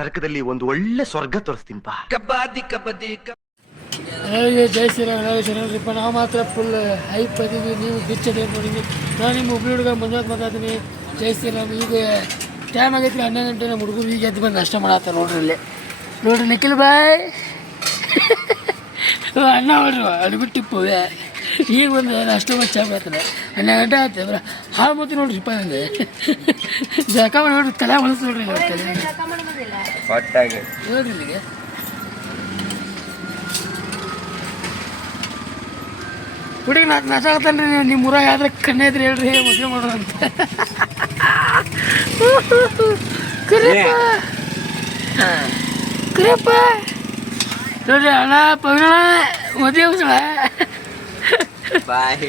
ನರಕದಲ್ಲಿ ಒಂದು ಒಳ್ಳೆ ಸ್ವರ್ಗ ತೋರಿಸ್ತೀನಿ ಬಾ. ಜೈ ಶ್ರೀರಾಮ್ ನಾವು ಮಾತ್ರ ಫುಲ್ ಹೈಪ್ ಅದೀವಿ, ನೀವು ಬಿಚ್ಚದೆ ನೋಡಿದ್ವಿ. ನಾನು ನಿಮ್ಮ ಒಬ್ಬರು ಹುಡುಗ ಮಂಜುನಾಥ್ ಮಾತಾಡ್ತೀನಿ. ಜೈ ಶ್ರೀರಾಮ್. ಈಗ ಟೈಮ್ ಆಗೈತಿ 11 ಗಂಟೆ. ನಮ್ಮ ಹುಡುಗರು ಈಗ ಎದ್ದು ಬಂದು ನಾಷ್ಟ ಮಾಡತ್ತ ನೋಡ್ರಿ. ಇಲ್ಲಿ ನೋಡ್ರಿ ನಿಖಿಲ್ ಬಾಯ್ ಅಣ್ಣ ನೋಡ್ರಿ ಅಲ್ಲಿ ಬಿಟ್ಟಿಪ್ಪು ಈಗ ಒಂದು ನಾಷ್ಟ ಮಾಡಿ ಚಾ ಮಾಡ್ತಾರೆ. 12 ಗಂಟೆ ಆಯ್ತು ಹಾಳು ಮೂತಿ ನೋಡ್ರಿಪ್ಪ ನನಗೆ ಜಕ ನೋಡ್ರಿ ತಲೆ ಹೊಲಸು ನೋಡ್ರಿ ನೋಡ್ರಿ ಇಲ್ಲಿಗೆ ಹುಡುಗಿ ನಾಚಾಗತ್ತಲ್ರಿ. ನಿಮ್ಮ ಊರಾಗ ಯಾವ್ದ್ರ ಕಣ್ಣೆ ಇದ್ರಿ ಹೇಳ್ರಿ ಮದುವೆ ಮಾಡೋಣ ಅಂತ. ಕರಿಯಪ್ಪ ನೋಡ್ರಿ ಅಣ್ಣ ಪವಿಣ ಮದುವೆ ಉಸಳ ಬಾಯ್.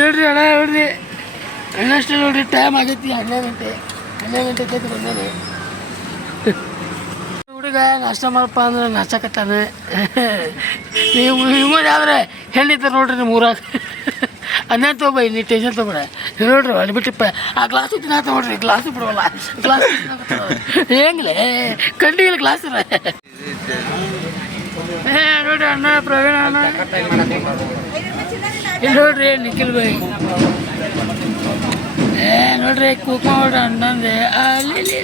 ನೋಡ್ರಿ ಅಣ್ಣ ನೋಡ್ರಿ ಅಣ್ಣ ಅಷ್ಟೇ ನೋಡ್ರಿ. ಟೈಮ್ ಆಗೈತಿ 12 ಗಂಟೆ ಕೈತಿ ಬಂದಾನೆ ಹುಡುಗ. ನಾಷ್ಟ ಮಾಡಪ್ಪ ಅಂದ್ರೆ ನಾಚಕತ್ತಾನೆ. ನೀವು ಯಾವ್ದ್ರೆ ಹೆಣ್ಣಿರ್ತಾರೆ ನೋಡ್ರಿ ನಿಮ್ಮ ಊರಾಗ. ಅನ್ನ ತೊಗೊಬ ನೀ ಟೆನ್ಷನ್ ತೊಗೊಬೇಡ. ನೋಡ್ರಿ ಅಲ್ಲಿ ಬಿಟ್ಟಿಪ್ಪ ಆ ಗ್ಲಾಸ್ ತಿನ್ನ ನೋಡ್ರಿ. ಗ್ಲಾಸು ಬಿಡವಲ್ಲ. ಗ್ಲಾಸ್ ಹೆಂಗ್ಲೆ ಕಂಡಿಗಿಲ್ಲ ಗ್ಲಾಸ್ ನೋಡ್ರಿ ಅಣ್ಣ ಪ್ರವೀಣ ಅಣ್ಣ. ಇಲ್ಲಿ ನೋಡ್ರಿ ನಿಖಿಲ್ ಬೈ ನೋಡ್ರಿ ಕುಕ್ಮ ನೋಡ್ರಿ ಅಣ್ಣಂದೆ ಅಲ್ಲಿ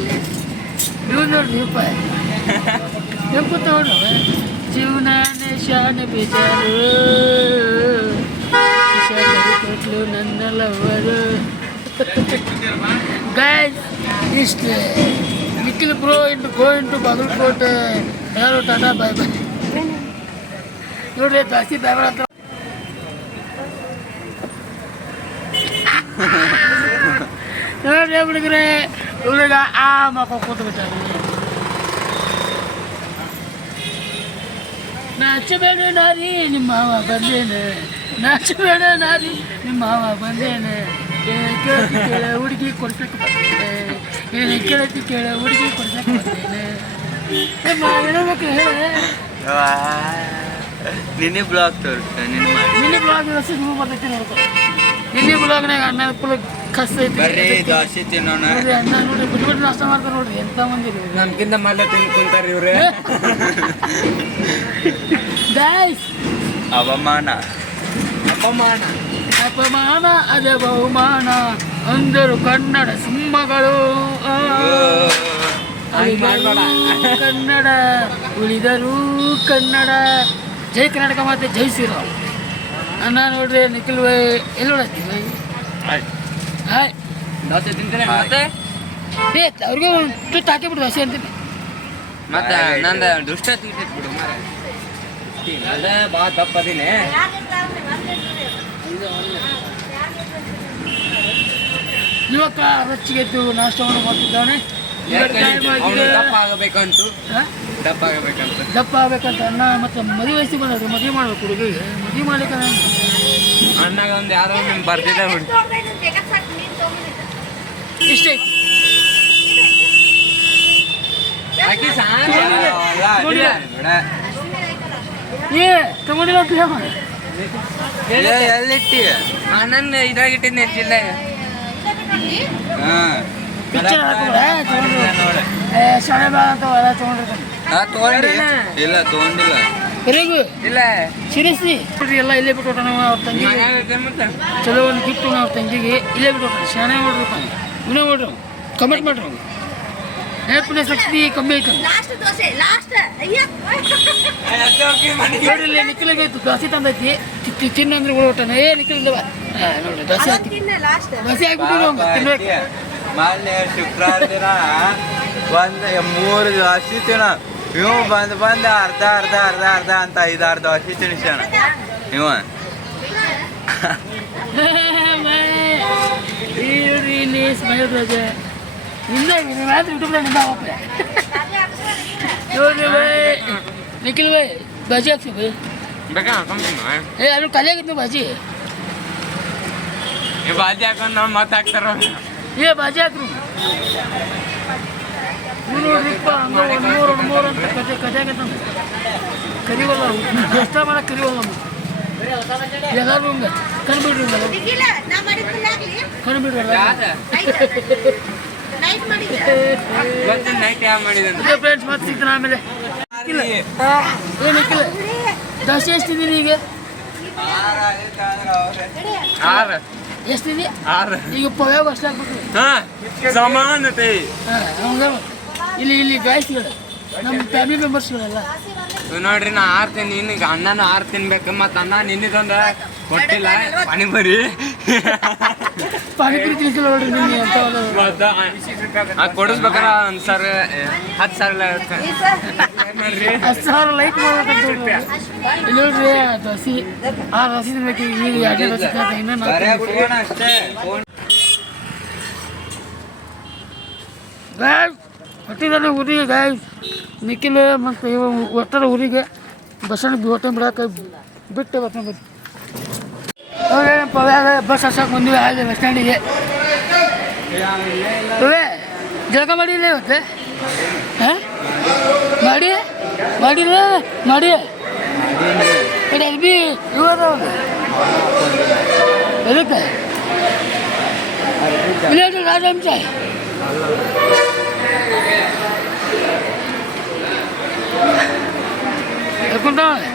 ಇವ್ ನೋಡ್ರಿ ನೀವಪ್ಪ ನೀವು ಕೂತ ನೋಡ್ರಿ. ಜೀವನಾನೇ ಶಾನ ಬೇಜಾರು ಕೊಟ್ಲು ನನ್ನ ಲವರು ಗೈಸ್. ಇಷ್ಟೇ Nikhil bro go into Bagalkote. ಯಾರು ಟಾಟಾ ಬಾಯ್ ಬಾಯ್ ನೋಡ್ರಿ. ಜಾಸ್ತಿ ಬಾಯ್ ಅಂತ ನೋಡ್ರಿ ಹುಡುಗ್ರೆ. ಹುಡುಗ ಆ ಮಕ್ಕ ಕೂತು ಬಿಟ್ಟಾರೆ. ನಾಚಬೇಡ ನಾರಿ ನಿಮ್ಮ ಮಾವ ಬಂದೇನೆ. ನಾಚಬೇಡ ನಾರಿ ನಿಮ್ಮ ಮಾವ ಬಂದೇನೆ. ಕೇಳ ಹುಡುಗಿ ಕೊಡ್ಸಕ್ಕೆ ಬರ್ತೇನೆ. ಕೇಳ ಹುಡುಗಿ ಕೊಡ್ಸಕ್ಕೆ ಬರ್ತೇನೆ. ಹೇಳ್ಬೇಕು ಹೇಳ. ನಿನ್ನೆ ಬ್ಲಾಗ್ ತೋರಿಸ್ತಾ ನಿನ್ನೆ ಬ್ಲಾಗ್ ಶುರು ಬರ್ತೈತಿ ನೋಡ್ಕೊ. ನಿನ್ನೆ ಬ್ಲಾಗ್ನಾಗ ಅಣ್ಣ ಫುಲ್ ಕಷ್ಟ ಐತಿ. ದೋಸೆ ತಿನ್ನೋಣ ಅಣ್ಣ ನೋಡ್ರಿ ಬಿಟ್ಟು ಬಿಟ್ಟು ನಾಷ್ಟ ಮಾಡ್ತಾರೆ ನೋಡ್ರಿ. ಎಂತ ಮಂದಿ ನಮ್ಗಿಂತ ಮೊದಲು ತಿನ್ಕೊಂತಾರ ಇವ್ರೆ. ಅವಮಾನ ಅದೇ ಬಹುಮಾನ ಅಂದರು ಕನ್ನಡ ಸಿಂಹಗಳು. ಕನ್ನಡ ಉಳಿದರು ಕನ್ನಡ. ಜೈ ಕರ್ನಾಟಕ ಮತ್ತೆ ಜೈ ಶ್ರೀರಾಮ್. ಅಣ್ಣ ನೋಡ್ರಿ ನಿಖಿಲ್ ಬೈ ಎಲ್ಲಿ ನೋಡತ್ತೀವಿ ಬೈ. ಹಾಯ್ ದೋಸೆ ತಿಂತಾರೆ ಮತ್ತೆ ಅವ್ರಿಗೆ ಒಂದು ಹಾಕಿ ಬಿಡು ದೋಸೆ ಅಂತೀನಿ. ಮತ್ತೆ ನಂದ ದುಷ್ಟ ತೀಟೈತಿ ಬಿಡು ಮಾರ. ಅದೇ ಭಾಳ ತಪ್ಪದಿನೇ. ಯುವಕ ರೊಚ್ಚಿಗೆದ್ದು ನಾಷ್ಟವನ್ನು ಮಾಡ್ತಿದ್ದಾನೆ. ದಪ್ಪ ಆಗಬೇಕಂತ ದಪ್ಪ ಆಗ್ಬೇಕಂತ ಅಣ್ಣ. ಮತ್ತೆ ಮದುವೆ ವಯಸ್ಸಿಗೆ ಬಂದ್ರಿ. ಮದುವೆ ಮಾಡ್ಬೇಕು ಹುಡುಗಿಗೆ. ಮದುವೆ ಮಾಡ್ಲಿಕ್ಕೆ ಅಣ್ಣಾಗ ಒಂದು ಯಾರೋ ನಿಮ್ಗೆ ಬರ್ತಿದ್ದೆ ಹುಡುಗಿ ಇಷ್ಟೇ. ತಗೊಂಡಿಲ್ಲ ಅಂತ ಎಲ್ಲಿಟ್ಟಿ ನನ್ನ ಇದ್ರಾಗಿಟ್ಟಿದ್ದು ನೆಚ್ಚಿಲ್ಲ. ಶಾಲೆ ಬಾ ಅಂತ ಎಲ್ಲ ತಗೊಂಡಿರ್ತಾನೆ. ಇಲ್ಲ ತಗೊಂಡಿಲ್ಲ. ಇಲ್ಲ ಸೀರಿಯಸ್ಲಿ ಎಲ್ಲ ಇಲ್ಲೇ ಬಿಟ್ಟು ನಾವು ಅವ್ರ ತಂಗಿಗೆ ಚಲೋ ಒಂದು ಗಿಫ್ಟ್ ಅವ್ರ ತಂಗಿಗೆ ಇಲ್ಲೇ ಬಿಟ್ಟು ಶಾನೆ ನೋಡ್ರಪ್ಪ. ಇವನೇ ನೋಡ್ರಿ ಕಮೆಂಟ್ ಮಾಡ್ರಿ. ನೆನಪಿನ ಶಕ್ತಿ ಕಮ್ಮಿ ಐತೆ ನೋಡ್ರಿ. ನಿಖಿಲಿಗೆ ದೋಸೆ ತಂದೈತಿ. ತಿನ್ನಂದ್ರೆ ಓಟಾನೆ ನಿಖಿಲ್ದವ ನೋಡ್ರಿ. ದೋಸೆ ಹಾಕ್ಬಿಟ್ಟು ತಿನ್ಬೇಕು. ಮಾನ್ಯ ಶುಕ್ರವಾರ ದಿನ 3 ದೋಸೆ ತಿನ್ನ. ಇವು ಬಂದು ಅರ್ಧ ಅಂತ 5-6 ದೋಸೆ ತಿನ್ಸಣ ಇವ. ಇಲ್ಲಿ ಸ್ಮೈಲ್ ರಜೆ ಯೂಟ್ಯೂಬ್ದಾಗ ನೋಡ್ರಿ ಬೈ. ನಿಖಿಲ್ ಬೈ ಭಾಜಿ ಹಾಕ್ಸಿ ಬೈ. ಅದು ಖಾಲಿ ಆಗಿತ್ತು ಭಾಜಿ. ಭಾಜಿ ಹಾಕೊಂಡು ನಾವು ಮತ್ತೆ ಹಾಕ್ತಾರ. ಭಾಜಿ ಹಾಕ್ರು ನೋಡ್ರಿಪ್ಪ. ಹಂಗ 1 ಅಂತ ಕತೆ ಆಗತ್ತಂತ ಕರಿವಲ್ಲ. ನಾಷ್ಟ ಮಾಡಕ್ಕೆ ಕರಿವಲ್ಲ ಎಲ್ಲರೂ ಹಂಗೆ ಕಣ್ಬಿಡ್ರಿ. ಕಣ್ಬಿಡ್ರಲ್ಲ ಫ್ರೆಂಡ್ಸ್ ಮತ್ತೆ ಸಿಗ್ತಾನೆ ಆಮೇಲೆ ಏನಿಕ್ಕಿಲ್ಲ ದೋಸೆ ಎಷ್ಟಿದ್ದೀರಿ ಈಗ ಎಷ್ಟಿದೆ ಈಗ ಪವ್ಯಾಗ ಅಷ್ಟು ಹಾಕ್ಬಿಟ್ರಿ ಸಮಾನತೆ ಇಲ್ಲಿ ಗಾಯಸ್ಗಳು ನಮ್ಮ ಫ್ಯಾಮಿಲಿ ಮೆಂಬರ್ಸ್ಗಳೆಲ್ಲ ನೋಡ್ರಿ ನಾ 6 ತಿನ್ ನಿನಗೆ ಅಣ್ಣನೂ 6 ತಿನ್ಬೇಕು ಮತ್ತು ಅಣ್ಣ ನಿನ್ನಿದೊಂದು ಕೊಟ್ಟಿಲ್ಲ ಪಾನಿಪುರಿ ಪಾನಿಪುರಿ ತಿನ್ಸಿಲ್ಲ ನೋಡ್ರಿ ನಿನ್ನೆ ಅಂತ ಕೊಡಿಸ್ಬೇಕಾರ ಒಂದು ಸರ್ 10 ಸಾವಿರ ನೋಡ್ರಿ 10 ಸಾವಿರ ಲೈಕ್ ಮಾಡ್ಬೇಕಂತ ಇಲ್ಲಿ ನೋಡ್ರಿ ದೋಸೆ ಆ ದೋಸೆ ತಿನ್ಬೇಕು ಈಗ 2 ದೋಸೆ ಇನ್ನೂ ಗಾಯ್ ಹೊಟ್ಟಿದ್ದಾನೆ ಊರಿಗೆ ಗಾಯ್ ನಿಖಿಲ್ ಮತ್ತು ಇವ ಒಟ್ಟಾರ ಊರಿಗೆ ಬಸ್ಸನ್ನು ಹೋಟೆ ಬಿಡಕ್ಕೆ ಬಿಟ್ಟು ಬರ್ತಾನೆ ಬರ್ರಿ ಅವ್ರೇನಪ್ಪ ಪವ್ಯಾಗ ಬಸ್ ಹರ್ಸಕ್ಕೆ ಬಂದಿವಿ ಹಾಗೆ ಬಸ್ ಸ್ಟ್ಯಾಂಡಿಗೆ ಪವ್ಯ ಜಳಕ ಮಾಡಿಲ್ಲ ಇವತ್ತು ಹಾಂ ಮಾಡಿಲ್ಲ ಅದು ಬಿ ಇವತ್ತು ಎದಕ್ಕೆ ಇಲ್ಲ ರಾಜಂಶ ಕುಂತಾಳೆ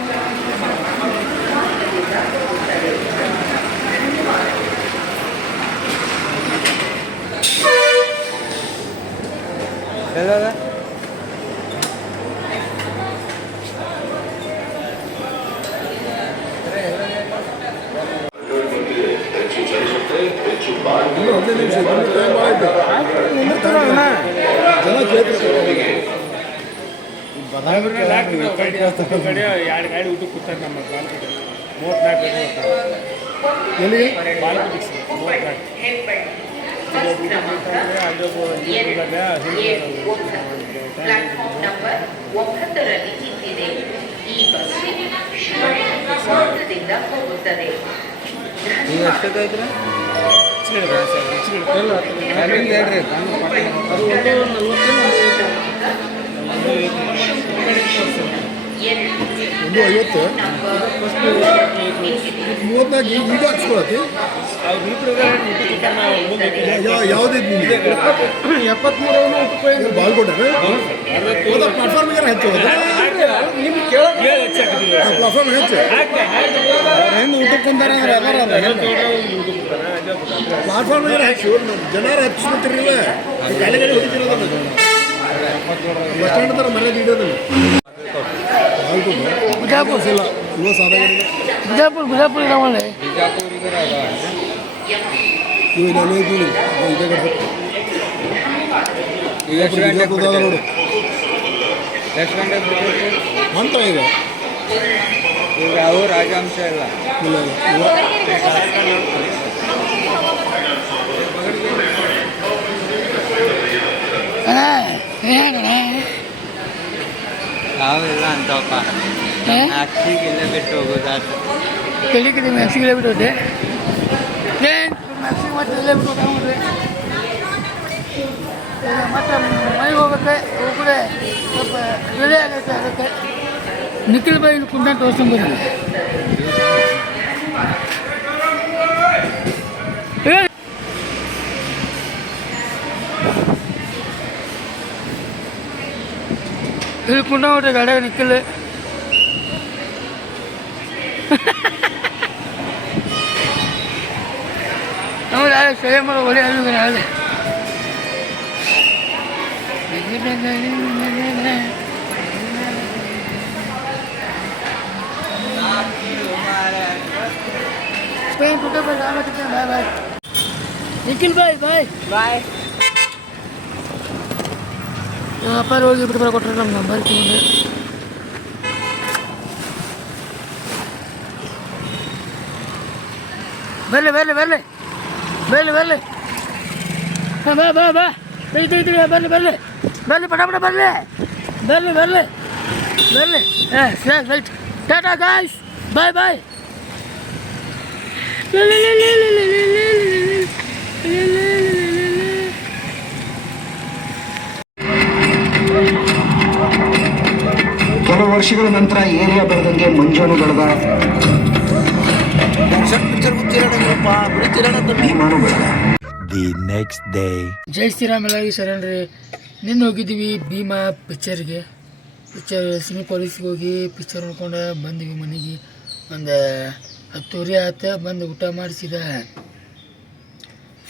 ಗಾಡಿ ಊಟ ಕೂತಾರೆ ನಮ್ಮ 34 ಎಲ್ಲಿ ಈಗ ಎಷ್ಟೊತ್ತಾಯ್ತು ಒಂದು 50 34 ಈಗ ಹಾಕ್ಸ್ಕೊಳತಿ ಯಾವುದಿದ್ದು ನಿಮಗೆ 73 ಬಾಲ್ಕೋಟ ಪ್ಲಾಟ್ಫಾರ್ಮ್ಗೆ ಹೆಚ್ಚು ಪ್ಲಾಟ್ಫಾರ್ಮ್ ಹೆಚ್ಚು ಹೆಂಗೆ ಊಟಕ್ಕೆ ಕುಂತಾರೆ ಪ್ಲಾಟ್ಫಾರ್ಮ್ಗೆ ಹೆಚ್ಚು ಜನರು ಹೆಚ್ಚಿಸ್ಕೊತೀರಿ ನೀವೇ ಗಾಡಿ ಹೋಗ್ತಿರೋದಲ್ಲ ಬಸ್ ಸ್ಟ್ಯಾಂಡ್ ಥರ ಮರ್ಯಾದೆ ಇಡೋದಲ್ಲ ಬಿಜಾಪುರ ಇಲ್ಲ ಇವ ಸಾಧಾರಣ ಬಿಜಾಪುರ ಇದಾವಲ್ಲ ಇವು ಇದೇ ಬಿಜಾಪುರದ ನೋಡು ಅಂತ ಈಗ ಈಗ ಯಾವ ರಾಜಾಂಶ ಇಲ್ಲ ಇಲ್ಲ ನಾವೆಲ್ಲ ಅಂತಪ್ಪ ಅಕ್ಕಿಗೆಲ್ಲ ಬಿಟ್ಟು ಹೋಗೋದಾದ್ರೆ ಕಲಿಕಿದೆ ಮ್ಯಾಕ್ಸಿಗೆ ಬಿಟ್ಟೋದೆ ಮ್ಯಾಕ್ಸಿಗೆ ಮತ್ತೆ ಇಲ್ಲೇ ಬಿಟ್ಟು ಹೋಗ್ಬಿಡ್ರಿ ಮತ್ತೆ ಮನೆಗೆ ಹೋಗುತ್ತೆ ಹೋಗ್ಬಿಡೆ ಸ್ವಲ್ಪ ಇಳೆ ಆಗೈತೆ ಅದಕ್ಕೆ ನಿಖಿಲ್ ಬಾಯಿ ಕುಂದ ತೋರಿಸ್ಕೊಂಬರಿ ಇಲ್ಲಿ ಕುಂಡ ನೋಡ್ರಿ ಗಾಡಿಯಾಗ ನಿಖಿಲ್ ನೋಡಿ ಸೆಲೆ ಮಾಡೋ ಒಳ್ಳೆ ಅಲ್ಲಿಗೆ ನಾಳೆ ಬಾಯ್ ಬಾಯ್ ನಿಖಿಲ್ ಬಾಯ್ ಅಪ್ಪಾರು ಹೋಗಿ ಬಿಟ್ಟು ಬರ ನಮ್ಮ ನಂಬರ್ ತೊಗೊಂಡು ಬರ್ಲಿ ಬಾ ಬರ್ಲಿ ಪಟ ಬರ್ಲಿ ರೈಟ್ ಟಾಟಾ ಗಾಯ್ಸ್ ಬಾಯ್ ಕೆಲವು ವರ್ಷಗಳ ನಂತರ ಏರಿಯಾ ಬೆಳೆದಂಗೆ ಮಂಜೂನು ಬೆಳೆದ ವಿಮಾನ ಬೆಳೆದ The next day. ಜೈ ಶ್ರೀರಾಮ್ ಎಲ್ಲರಿಗೂ ಶರಣ್ರಿ. ನಿನ್ನೆ ಹೋಗಿದ್ದೀವಿ ಭೀಮಾ ಪಿಕ್ಚರ್ಗೆ. ಸಿನಿ ಪಾಲಿಸ್ಗೆ ಹೋಗಿ ಪಿಕ್ಚರ್ ನೋಡ್ಕೊಂಡು ಬಂದ್ವಿ ಮನೆಗೆ. ಒಂದು 10:30 ಆಯ್ತು. ಬಂದು ಊಟ ಮಾಡಿಸಿದ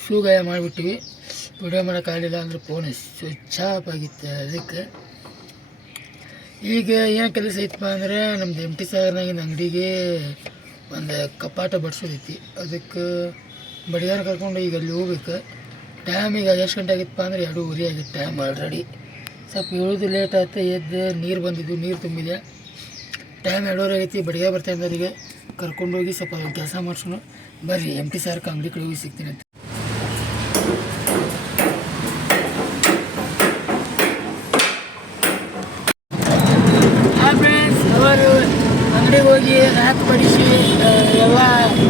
ಶೂಗಾಯ ಮಾಡಿಬಿಟ್ವಿ. ವಿಡಿಯೋ ಮಾಡೋಕ್ಕಾಗಲಿಲ್ಲ ಅಂದ್ರೆ ಫೋನ್ ಸ್ವಿಚ್ ಆಫ್ ಆಗಿತ್ತು. ಅದಕ್ಕೆ ಈಗ ಏನು ಕೆಲಸ ಐತಪ್ಪ ಅಂದ್ರೆ ನಮ್ದು MT ಸಾಗರ್ನಾಗಿನ ಅಂಗಡಿಗೆ ಒಂದು ಕಪಾಟ ಬಡ್ಸೋದೈತಿ. ಅದಕ್ಕೆ ಬಡಿಗಾರ ಕರ್ಕೊಂಡು ಈಗ ಅಲ್ಲಿ ಹೋಗ್ಬೇಕು. ಟೈಮ್ ಈಗ ಎಷ್ಟು ಗಂಟೆ ಆಗಿತ್ತಪ್ಪ ಅಂದ್ರೆ 2:30 ಆಗಿತ್ತು ಟೈಮ್ ಆಲ್ರೆಡಿ. ಸ್ವಲ್ಪ ಹೇಳೋದು ಲೇಟ್ ಆಯ್ತು. ಎದ್ದು ನೀರು ಬಂದಿದ್ದು, ನೀರು ತುಂಬಿದೆ. ಟೈಮ್ 2:30 ಆಗೈತಿ. ಬಡಿಗಾರ ಬರ್ತಾ ಇದ್ದವರಿಗೆ ಕರ್ಕೊಂಡೋಗಿ ಸ್ವಲ್ಪ ಕೆಲಸ ಮಾಡ್ಸೋಣ ಬರ್ರಿ. MT ಸಾಗರ್ಕ ಅಂಗಡಿ ಕಡೆ ಹೋಗಿ ಸಿಗ್ತೀನಿ ಅಂತ. ಅವರು ಅಂಗಡಿಗೆ ಹೋಗಿ ರ್ಯಾಕ್ ಬಡಿಸಿ ಎಲ್ಲ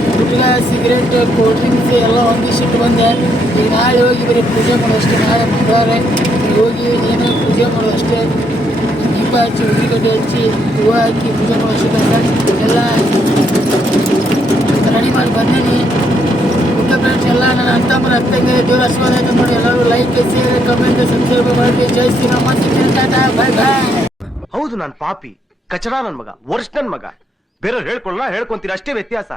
ಹುಡುಗ ಸಿಗರೇಟ್ ಕೋಲ್ಡ್ ಡ್ರಿಂಕ್ಸ್ ಎಲ್ಲ ಹೊಂದಿಸಿಟ್ಟು ಬಂದೆ. ಈಗ ನಾಳೆ ಹೋಗಿ ಬರೀ ಪೂಜೆ ಮಾಡೋದಷ್ಟೇ. ನಾಳೆ ಮಂಗಳವಾರ ಹೋಗಿ ಏನು ಪೂಜೆ ಮಾಡೋದಷ್ಟೇ. ದೀಪ ಹಚ್ಚಿ, ಉಳ್ಳಿಗಡ್ಡೆ ಹಚ್ಚಿ, ಹೂವು ಹಾಕಿ ಪೂಜೆ ಮಾಡೋದಷ್ಟೇ. ಎಲ್ಲ ರೆಡಿ ಮಾಡಿ ಬಂದೀನಿ. ಊಟ ಫ್ರೆಂಡ್ಸ್ ಎಲ್ಲ ನನ್ನ ಅತ್ತಮ್ಮನ ಅತ್ತಂಗೆ ದೇವ್ರ ಆಶೀರ್ವಾದ ಆಯ್ತು ನೋಡಿ. ಎಲ್ಲರೂ ಲೈಕ್, ಶೇರ್, ಕಮೆಂಟ್, ಸಬ್ಸ್ಕ್ರೈಬ್ ಮಾಡಿ. ಜೈ ಶ್ರೀರಾಮ್. ಟಾಟಾ, ಬಾಯ್ ಬಾಯ್. ಹೌದು, ನಾನು ಪಾಪಿ, ಕಚಡ ನನ್ ಮಗ, ವರ್ಷ ನನ್ ಮಗ. ಬೇರೆಯವ್ರು ಹೇಳ್ಕೊಳ್ಳ ಹೇಳ್ಕೊಂತೀರ, ಅಷ್ಟೇ ವ್ಯತ್ಯಾಸ.